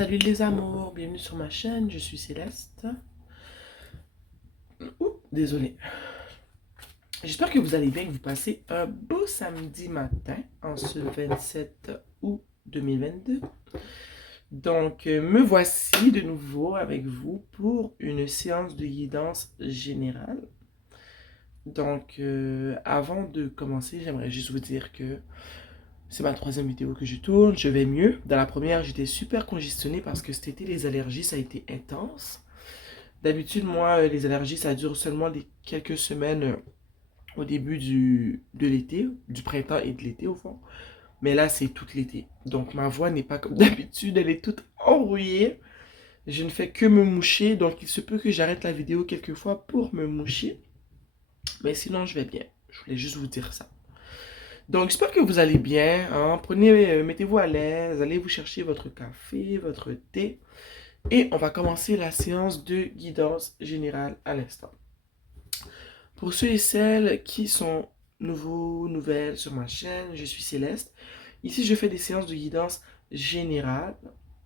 Salut les amours, bienvenue sur ma chaîne, je suis Céleste. Désolé. J'espère que vous allez bien, que vous passez un beau samedi matin en ce 27 août 2022. Donc, me voici de nouveau avec vous pour une séance de guidance générale. Donc, avant de commencer, j'aimerais juste vous dire que c'est ma troisième vidéo que je tourne, je vais mieux. Dans la première, j'étais super congestionné parce que cet été, les allergies, ça a été intense. D'habitude, moi, les allergies, ça dure seulement quelques semaines au début de l'été, du printemps et de l'été au fond. Mais là, c'est tout l'été. Donc, ma voix n'est pas comme d'habitude, elle est toute enrouillée. Je ne fais que me moucher, donc il se peut que j'arrête la vidéo quelques fois pour me moucher. Mais sinon, je vais bien. Je voulais juste vous dire ça. Donc, j'espère que vous allez bien. Hein. Prenez, mettez-vous à l'aise, allez vous chercher votre café, votre thé. Et on va commencer la séance de guidance générale à l'instant. Pour ceux et celles qui sont nouveaux, nouvelles sur ma chaîne, je suis Céleste. Ici, je fais des séances de guidance générale.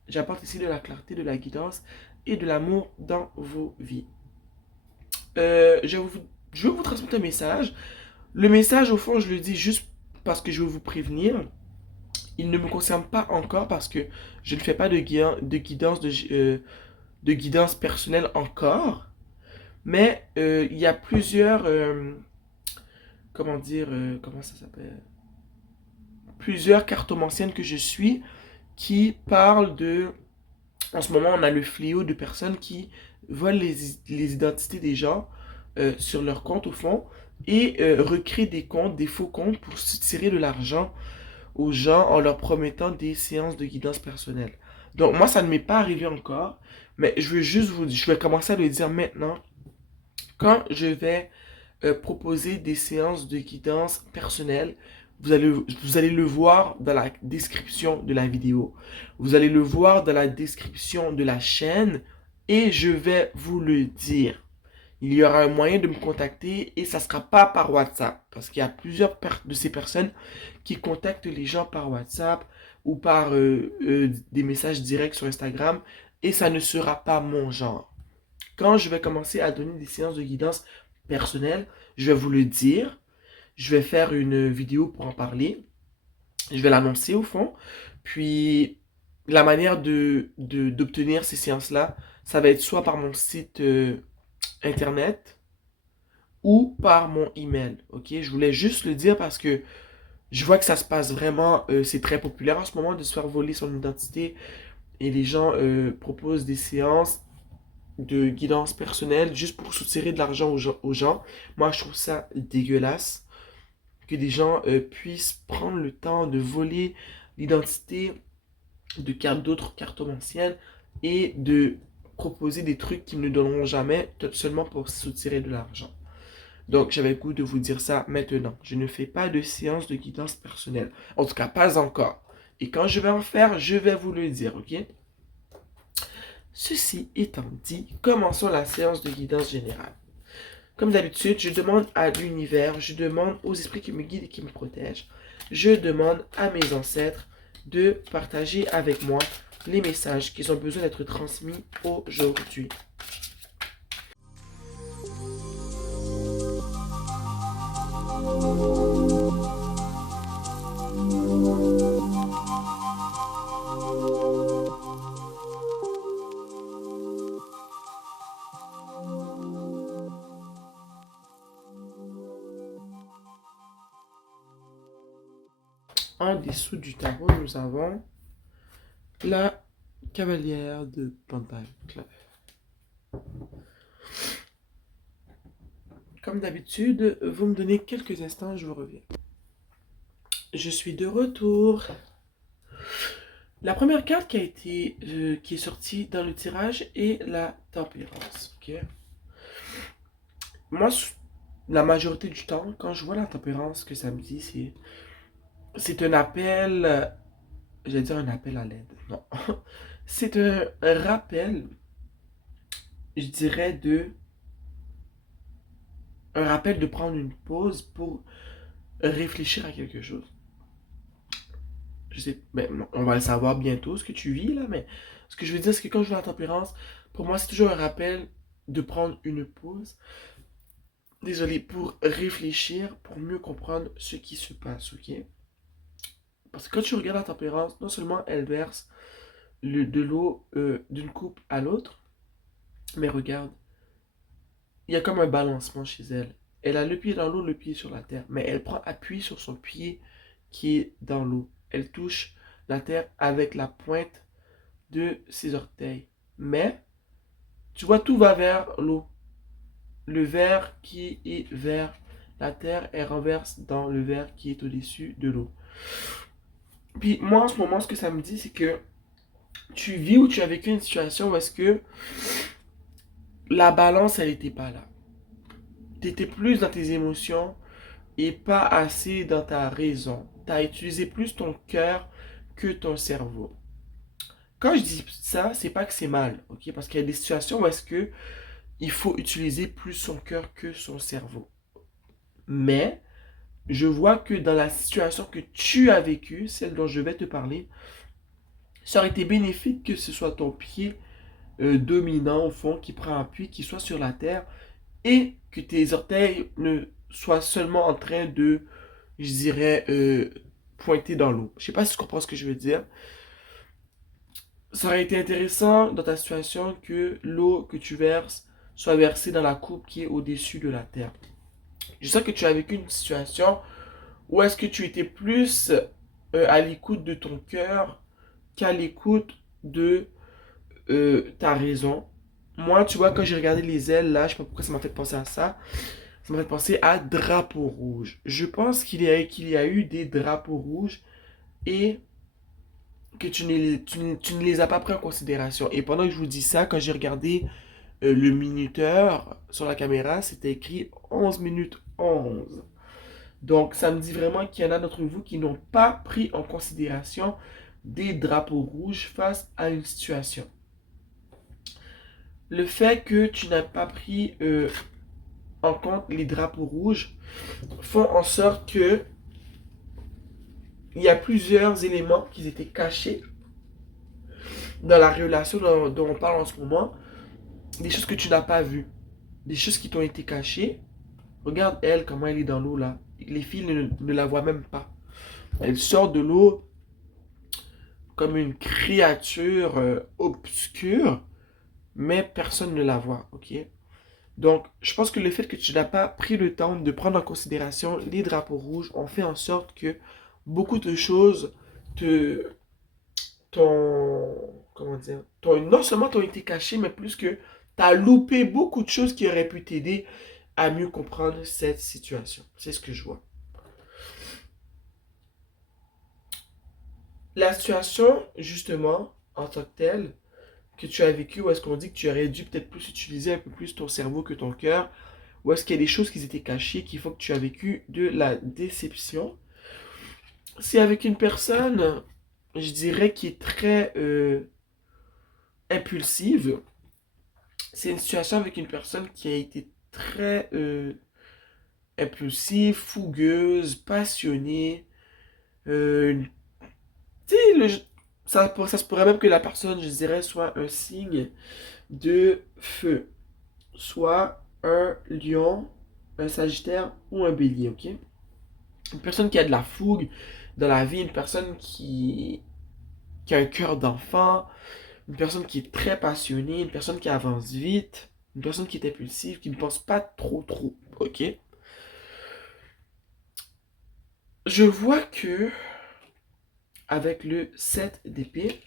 J'apporte ici de la clarté, de la guidance et de l'amour dans vos vies. Je vais vous transmettre un message. Le message, au fond, je le dis juste parce que je veux vous prévenir. Il ne me concerne pas encore parce que je ne fais pas de guidance personnelle encore. Mais il y a plusieurs, comment dire, comment ça s'appelle? Plusieurs cartomanciennes que je suis qui parlent de... En ce moment, on a le fléau de personnes qui volent les identités des gens sur leur compte au fond et recréent des comptes, des faux comptes pour se tirer de l'argent aux gens en leur promettant des séances de guidance personnelle. Donc moi, ça ne m'est pas arrivé encore, mais je vais commencer à le dire maintenant. Quand je vais proposer des séances de guidance personnelle, vous allez le voir dans la description de la vidéo. Vous allez le voir dans la description de la chaîne et je vais vous le dire. Il y aura un moyen de me contacter et ça ne sera pas par WhatsApp. Parce qu'il y a plusieurs de ces personnes qui contactent les gens par WhatsApp ou par des messages directs sur Instagram et ça ne sera pas mon genre. Quand je vais commencer à donner des séances de guidance personnelle, je vais vous le dire. Je vais faire une vidéo pour en parler. Je vais l'annoncer au fond. Puis, la manière d'obtenir ces séances-là, ça va être soit par mon site internet ou par mon email. Ok, je voulais juste le dire parce que je vois que ça se passe vraiment. C'est très populaire en ce moment de se faire voler son identité et les gens proposent des séances de guidance personnelle juste pour soutirer de l'argent aux gens. Moi, je trouve ça dégueulasse que des gens puissent prendre le temps de voler l'identité d'autres cartomanciennes et de proposer des trucs qu'ils ne donneront jamais seulement pour soutirer de l'argent. Donc, j'avais le goût de vous dire ça maintenant. Je ne fais pas de séance de guidance personnelle. En tout cas, pas encore. Et quand je vais en faire, je vais vous le dire, ok? Ceci étant dit, commençons la séance de guidance générale. Comme d'habitude, je demande à l'univers, je demande aux esprits qui me guident et qui me protègent, je demande à mes ancêtres de partager avec moi les messages qui ont besoin d'être transmis aujourd'hui. En dessous du tarot, nous avons la cavalière de Pentacle. Comme d'habitude, vous me donnez quelques instants, je vous reviens. Je suis de retour. La première carte qui est sortie dans le tirage est la tempérance. Ok. Moi, la majorité du temps, quand je vois la tempérance, ce que ça me dit, c'est un appel, j'allais dire un appel à l'aide. Non, c'est un rappel, je dirais un rappel de prendre une pause pour réfléchir à quelque chose. Je sais, ben, non, on va le savoir bientôt ce que tu vis là, mais ce que je veux dire, c'est que quand je vois la tempérance, pour moi, c'est toujours un rappel de prendre une pause, désolé, pour réfléchir, pour mieux comprendre ce qui se passe, ok? Parce que quand tu regardes la tempérance, non seulement elle verse de l'eau d'une coupe à l'autre, mais regarde, il y a comme un balancement chez elle. Elle a le pied dans l'eau, le pied sur la terre, mais elle prend appui sur son pied qui est dans l'eau. Elle touche la terre avec la pointe de ses orteils. Mais, tu vois, tout va vers l'eau. Le verre qui est vers la terre, elle renverse dans le verre qui est au-dessus de l'eau. Puis moi, en ce moment, ce que ça me dit, c'est que tu vis ou tu as vécu une situation où est-ce que la balance, elle n'était pas là. Tu étais plus dans tes émotions et pas assez dans ta raison. Tu as utilisé plus ton cœur que ton cerveau. Quand je dis ça, c'est pas que c'est mal, ok? Parce qu'il y a des situations où est-ce que il faut utiliser plus son cœur que son cerveau. Mais je vois que dans la situation que tu as vécue, celle dont je vais te parler, ça aurait été bénéfique que ce soit ton pied dominant au fond qui prend appui, qui soit sur la terre et que tes orteils ne soient seulement en train de, je dirais, pointer dans l'eau. Je sais pas si tu comprends ce que je veux dire. Ça aurait été intéressant dans ta situation que l'eau que tu verses soit versée dans la coupe qui est au-dessus de la terre. Je sais que tu as vécu une situation où est-ce que tu étais plus à l'écoute de ton cœur qu'à l'écoute de ta raison. Moi, tu vois, quand j'ai regardé les ailes, là, je sais pas pourquoi ça m'a fait penser à ça. Ça m'a fait penser à drapeau rouge. Je pense qu'il y a eu des drapeaux rouges et que tu ne les as pas pris en considération. Et pendant que je vous dis ça, quand j'ai regardé le minuteur sur la caméra, c'était écrit 11 minutes 11. Donc, ça me dit vraiment qu'il y en a d'entre vous qui n'ont pas pris en considération des drapeaux rouges face à une situation. Le fait que tu n'as pas pris en compte les drapeaux rouges font en sorte que il y a plusieurs éléments qui étaient cachés dans la relation dont on parle en ce moment, des choses que tu n'as pas vues, des choses qui t'ont été cachées. Regarde elle, comment elle est dans l'eau là. Les filles ne la voient même pas. Elle sort de l'eau comme une créature obscure, mais personne ne la voit, ok? Donc, je pense que le fait que tu n'as pas pris le temps de prendre en considération les drapeaux rouges ont fait en sorte que beaucoup de choses te, comment dire, non seulement t'ont été cachées, mais plus que tu as loupé beaucoup de choses qui auraient pu t'aider à mieux comprendre cette situation. C'est ce que je vois. La situation, justement, en tant que telle, que tu as vécu, ou est-ce qu'on dit que tu aurais dû peut-être plus utiliser un peu plus ton cerveau que ton cœur, ou est-ce qu'il y a des choses qui étaient cachées qui font que tu as vécu de la déception? C'est avec une personne, je dirais, qui est très impulsive. C'est une situation avec une personne qui a été très impulsive, fougueuse, passionnée. Euh, tu sais, ça se pourrait même que la personne, je dirais, soit un signe de feu. Soit un lion, un sagittaire ou un bélier, ok? Une personne qui a de la fougue dans la vie, une personne qui a un cœur d'enfant, une personne qui est très passionnée, une personne qui avance vite, une personne qui est impulsive, qui ne pense pas trop, ok? Je vois que avec le 7 d'épée,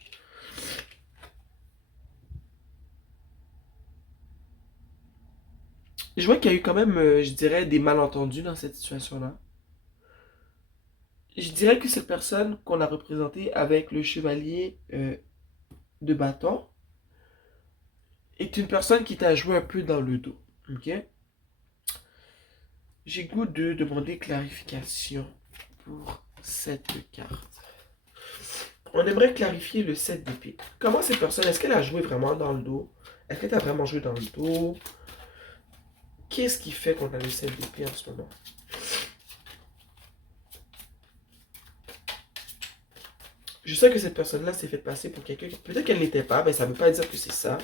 je vois qu'il y a eu quand même, je dirais, des malentendus dans cette situation-là. Je dirais que cette personne qu'on a représentée avec le chevalier de bâton est une personne qui t'a joué un peu dans le dos. Ok? J'ai goût de demander clarification pour cette carte. On aimerait clarifier le 7 d'épée. Comment cette personne, est-ce qu'elle a joué vraiment dans le dos? Est-ce qu'elle a vraiment joué dans le dos? Qu'est-ce qui fait qu'on a le 7 d'épée en ce moment? Je sais que cette personne-là s'est fait passer pour quelqu'un qui... Peut-être qu'elle n'était pas, mais ça ne veut pas dire que c'est ça.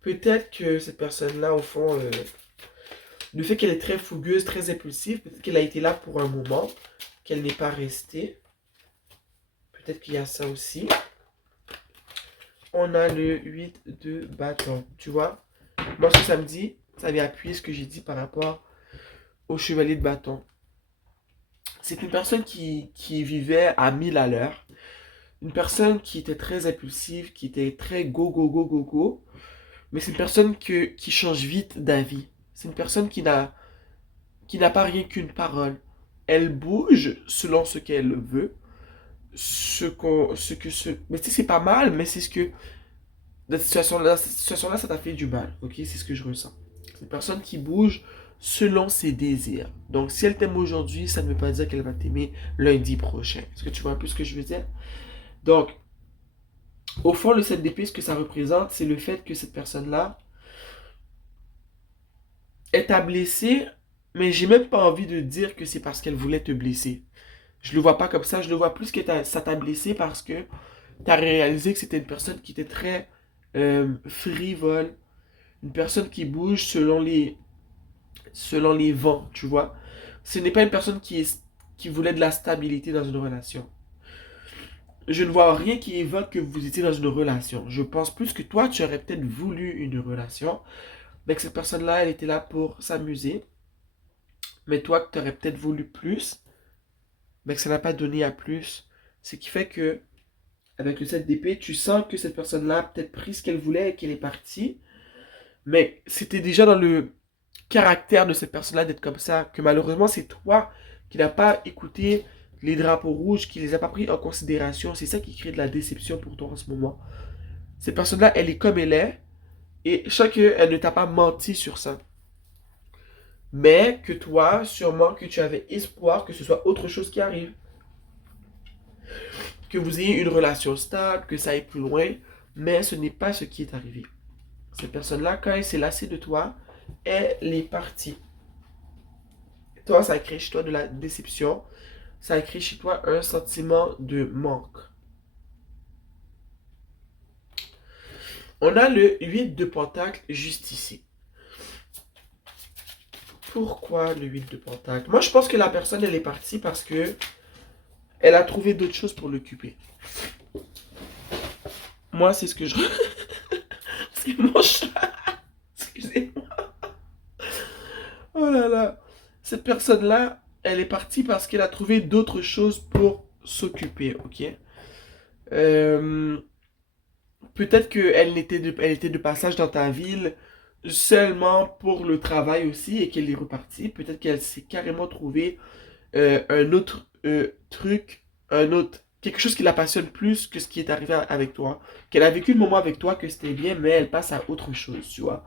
Peut-être que cette personne-là, au fond, le fait qu'elle est très fougueuse, très impulsive, peut-être qu'elle a été là pour un moment, qu'elle n'est pas restée. Peut-être qu'il y a ça aussi. On a le 8 de bâton. Tu vois? Moi, ce que ça me dit, ça vient appuyer ce que j'ai dit par rapport au chevalier de bâton. C'est une personne qui vivait à 1000 à l'heure. Une personne qui était très impulsive, qui était très go, go, go, go, go. Mais c'est une personne qui change vite d'avis. C'est une personne qui n'a pas rien qu'une parole. Elle bouge selon ce qu'elle veut. Mais tu sais, c'est pas mal, mais c'est ce que... Cette situation-là, ça t'a fait du mal. Ok, c'est ce que je ressens. C'est une personne qui bouge selon ses désirs. Donc, si elle t'aime aujourd'hui, ça ne veut pas dire qu'elle va t'aimer lundi prochain. Est-ce que tu vois un peu ce que je veux dire? Donc, au fond, le 7 d'épée, ce que ça représente, c'est le fait que cette personne-là, elle t'a blessé, mais j'ai même pas envie de dire que c'est parce qu'elle voulait te blesser. Je le vois pas comme ça, je le vois plus que ça t'a blessé parce que t'as réalisé que c'était une personne qui était très frivole, une personne qui bouge selon les vents, tu vois. Ce n'est pas une personne qui voulait de la stabilité dans une relation. Je ne vois rien qui évoque que vous étiez dans une relation. Je pense plus que toi, tu aurais peut-être voulu une relation, mais que cette personne-là, elle était là pour s'amuser. Mais toi, tu aurais peut-être voulu plus, mais que ça n'a pas donné à plus. Ce qui fait que, avec le 7 d'épée, tu sens que cette personne-là a peut-être pris ce qu'elle voulait et qu'elle est partie. Mais c'était déjà dans le caractère de cette personne-là d'être comme ça, que malheureusement, c'est toi qui n'as pas écouté les drapeaux rouges, qui les a pas pris en considération. C'est ça qui crée de la déception pour toi en ce moment. Cette personne-là, elle est comme elle est, et je sens qu'elle ne t'a pas menti sur ça. Mais que toi, sûrement que tu avais espoir que ce soit autre chose qui arrive. Que vous ayez une relation stable, que ça aille plus loin, mais ce n'est pas ce qui est arrivé. Cette personne-là, quand elle s'est lassée de toi, elle est partie. Toi, ça a créé chez toi de la déception, ça a créé chez toi un sentiment de manque. On a le 8 de pentacle juste ici. Pourquoi le 8 de pentacle? Moi, je pense que la personne, elle est partie parce que elle a trouvé d'autres choses pour l'occuper. Moi, c'est ce que je... c'est mon chat. Excusez-moi. Oh là là. Cette personne-là, elle est partie parce qu'elle a trouvé d'autres choses pour s'occuper, ok? Euh, Peut-être elle était de passage dans ta ville seulement pour le travail aussi et qu'elle est repartie. Peut-être qu'elle s'est carrément trouvé un autre truc, quelque chose qui la passionne plus que ce qui est arrivé avec toi. Qu'elle a vécu le moment avec toi, que c'était bien, mais elle passe à autre chose, tu vois.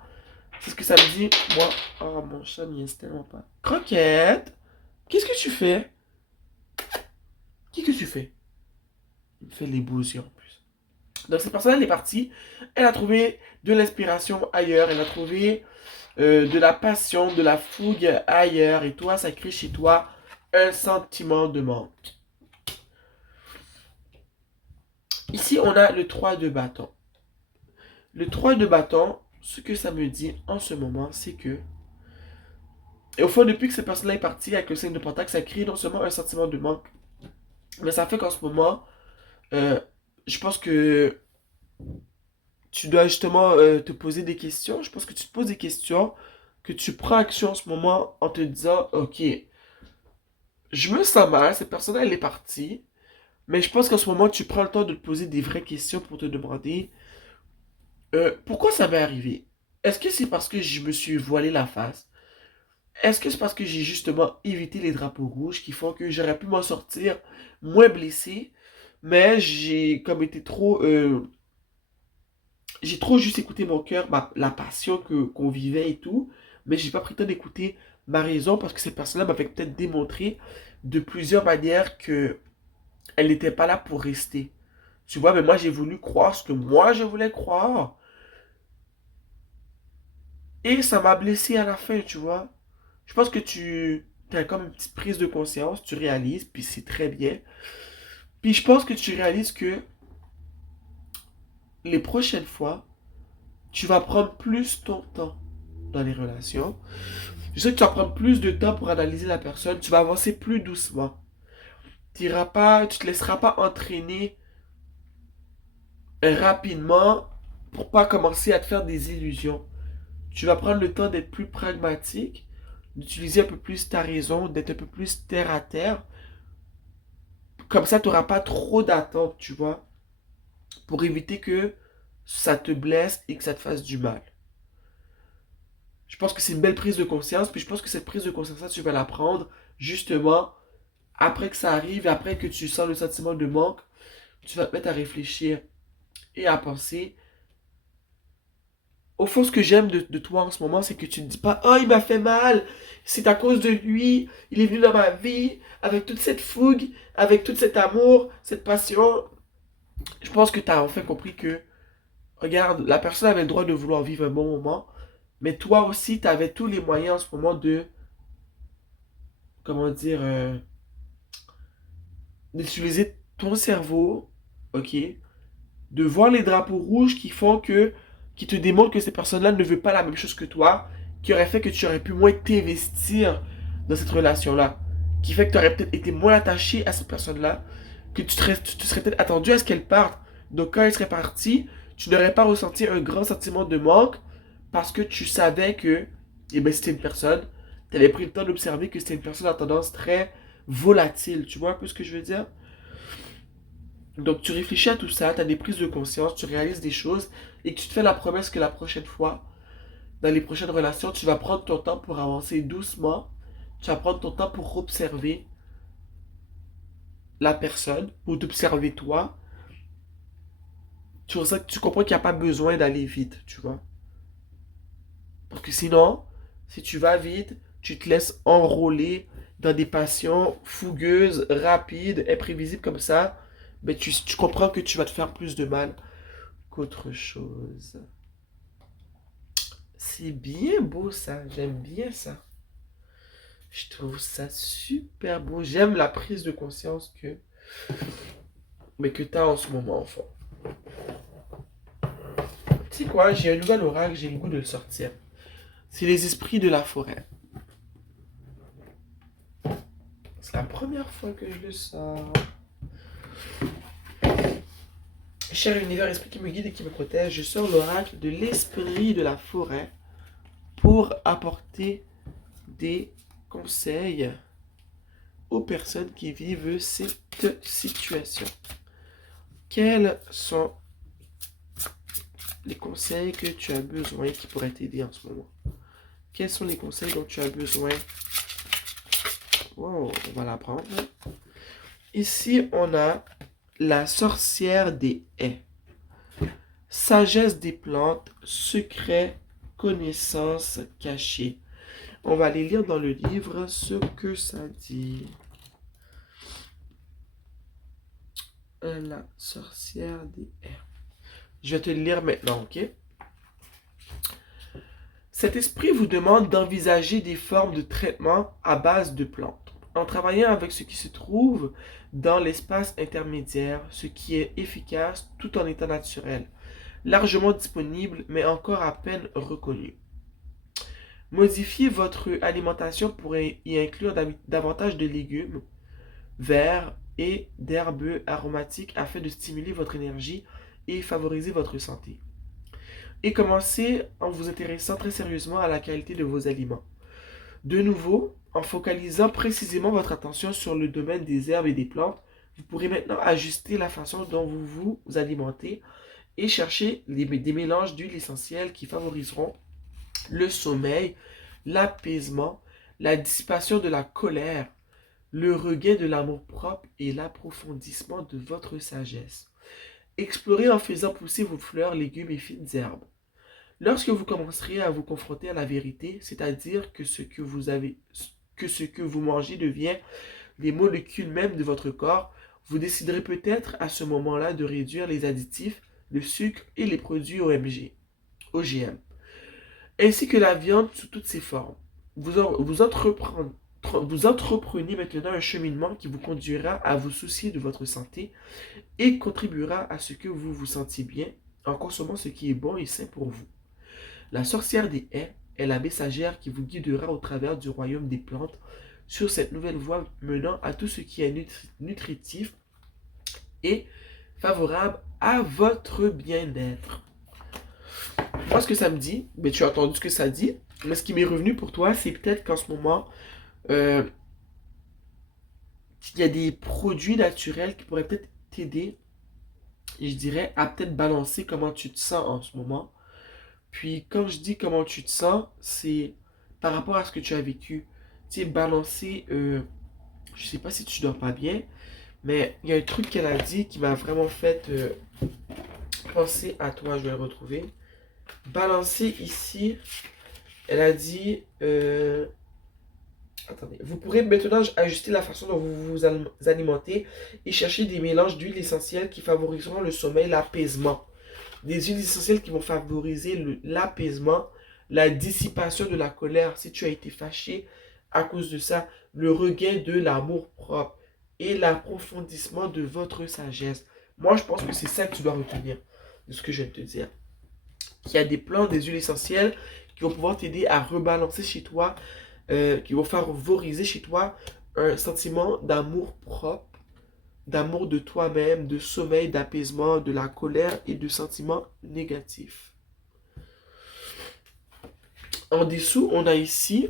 C'est ce que ça me dit, moi. Oh, mon chat n'y est tellement pas. Croquette, qu'est-ce que tu fais? Qu'est-ce que tu fais? Il me fait les beaux yeux en plus. Donc cette personne, elle est partie. Elle a trouvé de l'inspiration ailleurs. Elle a trouvé de la passion, de la fougue ailleurs. Et toi, ça crée chez toi un sentiment de manque. Ici, on a le 3 de bâton. Le 3 de bâton, ce que ça me dit en ce moment, c'est que... Et au fond, depuis que cette personne-là est partie avec le 5 de pentacle, ça crée non seulement un sentiment de manque, mais ça fait qu'en ce moment, euh, je pense que tu dois justement te poser des questions. Je pense que tu te poses des questions, que tu prends action en ce moment en te disant, ok, je me sens mal, cette personne-là, elle est partie, mais je pense qu'en ce moment, tu prends le temps de te poser des vraies questions pour te demander, pourquoi ça m'est arrivé? Est-ce que c'est parce que je me suis voilé la face? Est-ce que c'est parce que j'ai justement évité les drapeaux rouges qui font que j'aurais pu m'en sortir moins blessé, mais j'ai comme été trop... j'ai trop juste écouté mon cœur, la passion qu'on vivait et tout, mais j'ai pas pris le temps d'écouter ma raison parce que cette personne-là m'avait peut-être démontré de plusieurs manières que elle n'était pas là pour rester. Tu vois, mais moi j'ai voulu croire ce que moi je voulais croire. Et ça m'a blessé à la fin, tu vois. Je pense que tu as comme une petite prise de conscience, tu réalises, puis c'est très bien. Puis je pense que tu réalises que les prochaines fois, tu vas prendre plus ton temps dans les relations. Je sais que tu vas prendre plus de temps pour analyser la personne. Tu vas avancer plus doucement. Tu te laisseras pas entraîner rapidement pour pas commencer à te faire des illusions. Tu vas prendre le temps d'être plus pragmatique, d'utiliser un peu plus ta raison, d'être un peu plus terre à terre. Comme ça, tu n'auras pas trop d'attentes, tu vois, pour éviter que ça te blesse et que ça te fasse du mal. Je pense que c'est une belle prise de conscience, puis je pense que cette prise de conscience-là, tu vas la prendre justement après que ça arrive, après que tu sens le sentiment de manque, tu vas te mettre à réfléchir et à penser. Au fond, ce que j'aime de toi en ce moment, c'est que tu ne dis pas, oh, il m'a fait mal, c'est à cause de lui, il est venu dans ma vie, avec toute cette fougue, avec tout cet amour, cette passion. Je pense que tu as enfin compris que, regarde, la personne avait le droit de vouloir vivre un bon moment, mais toi aussi, tu avais tous les moyens en ce moment de, comment dire, d'utiliser ton cerveau, ok, de voir les drapeaux rouges qui te démontrent que ces personnes-là ne veulent pas la même chose que toi, qui aurait fait que tu aurais pu moins t'investir dans cette relation-là, qui fait que tu aurais peut-être été moins attaché à cette personne-là, que tu te serais peut-être attendu à ce qu'elle parte. Donc quand elle serait partie, tu n'aurais pas ressenti un grand sentiment de manque parce que tu savais que eh ben, c'était une personne, tu avais pris le temps d'observer que c'était une personne à tendance très volatile. Tu vois un peu ce que je veux dire? Donc tu réfléchis à tout ça, tu as des prises de conscience, tu réalises des choses et que tu te fais la promesse que la prochaine fois, dans les prochaines relations, tu vas prendre ton temps pour avancer doucement, tu vas prendre ton temps pour observer la personne, pour t'observer toi. Tu comprends qu'il n'y a pas besoin d'aller vite, tu vois. Parce que sinon, si tu vas vite, tu te laisses enrôler dans des passions fougueuses, rapides, imprévisibles comme ça, ben tu comprends que tu vas te faire plus de mal qu'autre chose. C'est bien beau ça, j'aime bien ça. Je trouve ça super beau. J'aime la prise de conscience que tu as en ce moment, enfant. Tu sais quoi, j'ai un nouvel oracle, j'ai le goût de le sortir. C'est les esprits de la forêt. C'est la première fois que je le sors. Cher univers, esprit qui me guide et qui me protège, je sors l'oracle de l'esprit de la forêt pour apporter des conseils aux personnes qui vivent cette situation. Quels sont les conseils que tu as besoin qui pourraient t'aider en ce moment? Quels sont les conseils dont tu as besoin? Wow, on va l'apprendre. Ici, on a la sorcière des haies. Sagesse des plantes, secret, connaissance cachée. On va aller lire dans le livre ce que ça dit. La sorcière des haies. Je vais te le lire maintenant, ok? Cet esprit vous demande d'envisager des formes de traitement à base de plantes, en travaillant avec ce qui se trouve dans l'espace intermédiaire, ce qui est efficace tout en étant naturel, largement disponible mais encore à peine reconnu. Modifiez votre alimentation pour y inclure davantage de légumes, verts et d'herbes aromatiques afin de stimuler votre énergie et favoriser votre santé. Et commencez en vous intéressant très sérieusement à la qualité de vos aliments. De nouveau, en focalisant précisément votre attention sur le domaine des herbes et des plantes, vous pourrez maintenant ajuster la façon dont vous vous alimentez et chercher des mélanges d'huiles essentielles qui favoriseront le sommeil, l'apaisement, la dissipation de la colère, le regain de l'amour-propre et l'approfondissement de votre sagesse. Explorez en faisant pousser vos fleurs, légumes et fines herbes. Lorsque vous commencerez à vous confronter à la vérité, c'est-à-dire que ce que vous mangez devient les molécules mêmes de votre corps, vous déciderez peut-être à ce moment-là de réduire les additifs, le sucre et les produits OGM, ainsi que la viande sous toutes ses formes. Vous entreprendrez Vous entreprenez maintenant un cheminement qui vous conduira à vous soucier de votre santé et contribuera à ce que vous vous sentiez bien en consommant ce qui est bon et sain pour vous. La sorcière des haies est la messagère qui vous guidera au travers du royaume des plantes sur cette nouvelle voie menant à tout ce qui est nutritif et favorable à votre bien-être. Moi, ce que ça me dit, mais tu as entendu ce que ça dit, mais ce qui m'est revenu pour toi, c'est peut-être qu'en ce moment, euh, il y a des produits naturels qui pourraient peut-être t'aider, et je dirais, à peut-être balancer comment tu te sens en ce moment. Puis quand je dis comment tu te sens, c'est par rapport à ce que tu as vécu. Tu sais, balancer, je sais pas si tu dors pas bien, mais il y a un truc qu'elle a dit qui m'a vraiment fait penser à toi, je vais le retrouver. Balancer ici, elle a dit, attendez, vous pourrez maintenant ajuster la façon dont vous vous alimentez et chercher des mélanges d'huiles essentielles qui favoriseront le sommeil, l'apaisement. Des huiles essentielles qui vont favoriser l'apaisement, la dissipation de la colère si tu as été fâché à cause de ça, le regain de l'amour propre et l'approfondissement de votre sagesse. Moi, je pense que c'est ça que tu dois retenir de ce que je viens de te dire. Il y a des plantes, des huiles essentielles qui vont pouvoir t'aider à rebalancer chez toi, qui vont favoriser chez toi un sentiment d'amour propre, d'amour de toi-même, de sommeil, d'apaisement, de la colère et de sentiments négatifs. En dessous, on a ici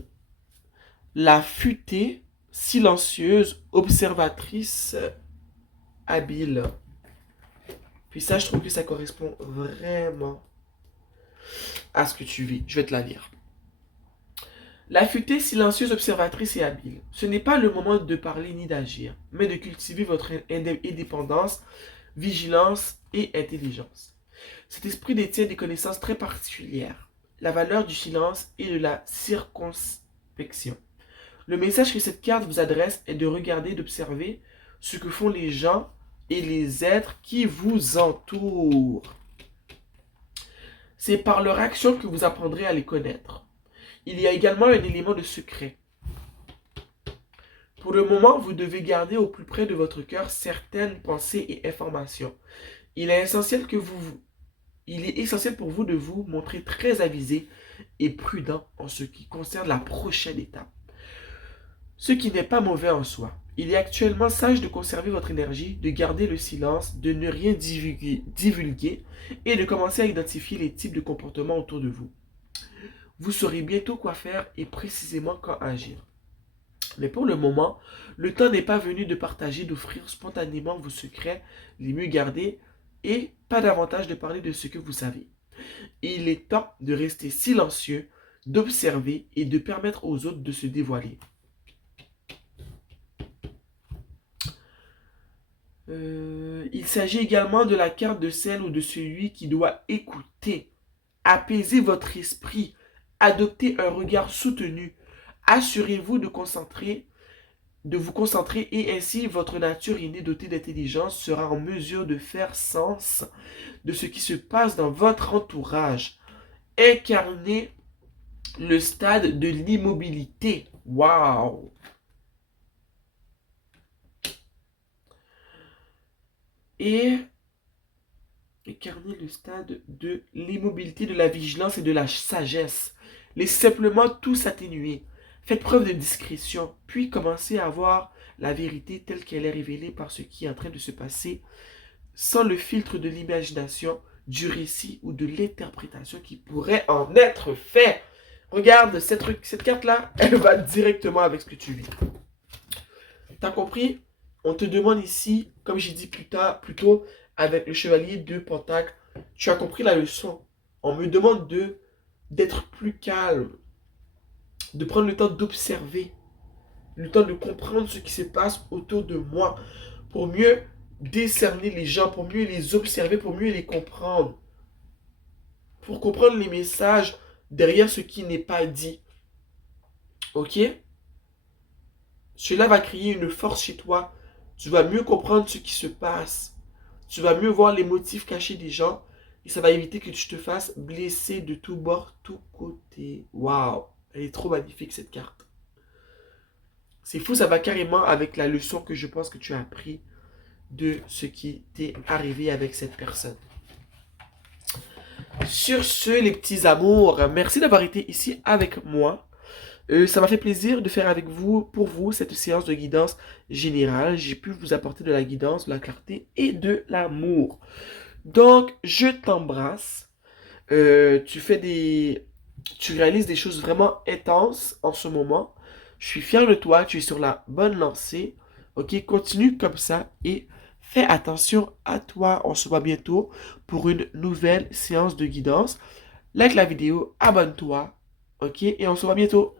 la futée, silencieuse, observatrice, habile. Puis ça, je trouve que ça correspond vraiment à ce que tu vis. Je vais te la lire. La futée, silencieuse, observatrice et habile. Ce n'est pas le moment de parler ni d'agir, mais de cultiver votre indépendance, vigilance et intelligence. Cet esprit détient des connaissances très particulières, la valeur du silence et de la circonspection. Le message que cette carte vous adresse est de regarder, d'observer ce que font les gens et les êtres qui vous entourent. C'est par leur action que vous apprendrez à les connaître. Il y a également un élément de secret. Pour le moment, vous devez garder au plus près de votre cœur certaines pensées et informations. Il est essentiel pour vous de vous montrer très avisé et prudent en ce qui concerne la prochaine étape. Ce qui n'est pas mauvais en soi. Il est actuellement sage de conserver votre énergie, de garder le silence, de ne rien divulguer et de commencer à identifier les types de comportements autour de vous. Vous saurez bientôt quoi faire et précisément quand agir. Mais pour le moment, le temps n'est pas venu de partager, d'offrir spontanément vos secrets les mieux gardés et pas davantage de parler de ce que vous savez. Il est temps de rester silencieux, d'observer et de permettre aux autres de se dévoiler. Il s'agit également de la carte de celle ou de celui qui doit écouter, apaiser votre esprit, adopter un regard soutenu. Assurez-vous de vous concentrer et ainsi votre nature innée dotée d'intelligence sera en mesure de faire sens de ce qui se passe dans votre entourage. Incarnez le stade de l'immobilité. Waouh! Et incarner le stade de l'immobilité, de la vigilance et de la sagesse. Laissez simplement tout s'atténuer. Faites preuve de discrétion, puis commencez à voir la vérité telle qu'elle est révélée par ce qui est en train de se passer, sans le filtre de l'imagination, du récit ou de l'interprétation qui pourrait en être fait. Regarde, cette carte-là, elle va directement avec ce que tu vis. T'as compris? On te demande ici, comme j'ai dit plus tôt, avec le chevalier de Pentacle, tu as compris la leçon. On me demande d'être plus calme, de prendre le temps d'observer, le temps de comprendre ce qui se passe autour de moi, pour mieux décerner les gens, pour mieux les observer, pour mieux les comprendre, pour comprendre les messages derrière ce qui n'est pas dit. Ok? Cela va créer une force chez toi. Tu vas mieux comprendre ce qui se passe. Tu vas mieux voir les motifs cachés des gens. Et ça va éviter que tu te fasses blesser de tous bords, tous côtés. Waouh! Elle est trop magnifique cette carte. C'est fou, ça va carrément avec la leçon que je pense que tu as appris de ce qui t'est arrivé avec cette personne. Sur ce, les petits amours, merci d'avoir été ici avec moi. Ça m'a fait plaisir de faire avec vous, pour vous, cette séance de guidance générale. J'ai pu vous apporter de la guidance, de la clarté et de l'amour. Donc, je t'embrasse. Tu réalises des choses vraiment intenses en ce moment. Je suis fier de toi, tu es sur la bonne lancée. Ok, continue comme ça et fais attention à toi. On se voit bientôt pour une nouvelle séance de guidance. Like la vidéo, abonne-toi. Ok, et on se voit bientôt.